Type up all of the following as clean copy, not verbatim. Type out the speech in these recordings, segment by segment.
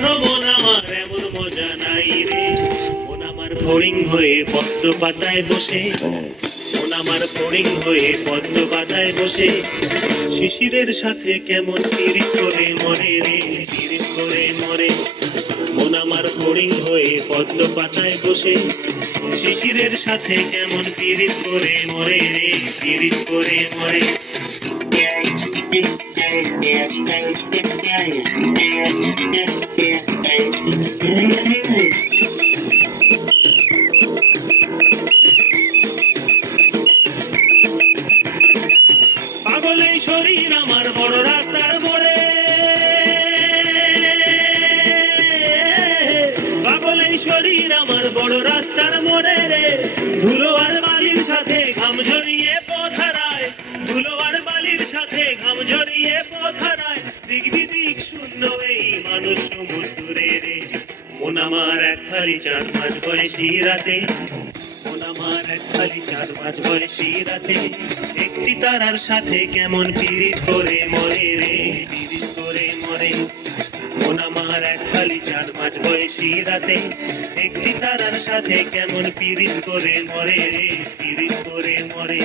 ভ্রমণ আমার এমন মজা নাই রে। মন আমার ফড়িং হয়ে পদ্ম পাতায় বসে, মন আমার ফড়িং হয়ে পদ্ম পাতায় বসে, শিশিরের সাথে কেমন পিরিত করে মরে রে, পিরিত করে মরে। মন আমার ফড়িং হয়ে পদ্ম পাতায় বসে, শিশিরের সাথে কেমন পিরিত করে মরে রে, পিরিত করে মরে। পাগল এই শরীর আমার বড় রাস্তার মোড়ে, পাগল এই শরীর আমার বড় রাস্তার মোড়ে রে। ধুলো আর বালির সাথে ঘাম ঝরিয়ে পথ হারায়, ধুলো আর বালির সাথে ঘাম ঝরিয়ে পথ হারায়। দিক বিদিক শূন্য এই মানুষ সমুদ্রে রে। মন আমার এক ফালি চাঁদ মাঝ বয়সী রাতে, মন আমার এক ফালি চাঁদ মাঝ বয়সী রাতে, একটি তারার সাথে কেমন পিরিত করে মরে রে, পিরিত করে মরে। মন আমার এক ফালি চাঁদ মাঝ বয়সী রাতে, একটি তারার সাথে কেমন পিরিত করে মরে রে, পিরিত করে মরে।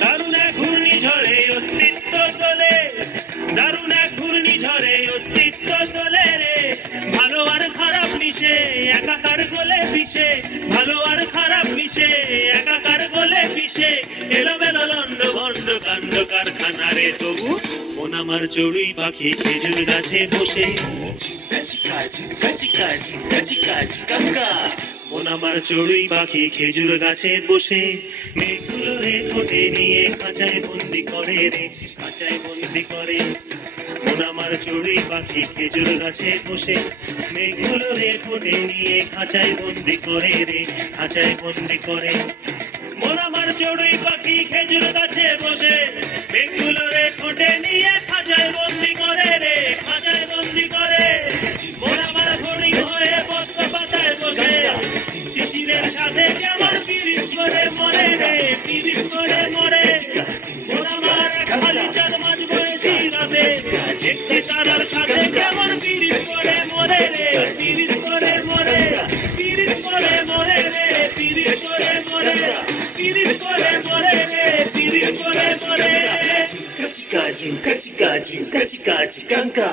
দারুণ এক ঘূর্ণিঝড়ে অস্তিত্ব চলে, দারুণ এক ঘূর্ণিঝড়ে অস্তিত্ব চলে রে। ভালো আর খারাপ মিশে একাকার গলে পিষে, ভালো আর খারাপ মিশে একাকার গলে পিষে। এলোমেলো লন্ড ভন্ড কাণ্ড কারখানা রে তবু মন আমার চড়ুই পাখি খেজুর গাছে বসে, মন আমার চড়ুই পাখি খেজুর গাছে বসে, মেঘগুলো রে ঠোঁটে নিয়ে খাঁচায় বন্দি করে রে, খাঁচায় বন্দি করে। মন আমার চড়ুই পাখি খেজুর গাছে বসে, মেঘগুলো রে ঠোঁটে নিয়ে খাঁচায় বন্দি করে রে, খাঁচায় বন্দি করে। মন আমার চড়ুই পাখি খেজুর গাছে বসে, মেঘগুলো রে ঠোঁটে নিয়ে খাঁচায় বন্দি করে রে, খাঁচায় বন্দি করে। মন আমার ফড়িং হয়ে পদ্ম পাতায় বসে, শিশিরের সাথে কেমন পিরিত করে মরে রে, পিরিত করে মরে। মন আমার খালি চাঁদ মাঝ বয়সী রাতে, একটি তারার সাথে কেমন পিরিত করে মরে রে, পিরিত করে মরে, পিরিত করে মরে রে, পিরিত করে মরে, পিরিত করে মরে রে, পিরিত করে মরে। Kachi kachi, kachi kachi, kachi kachi kanka.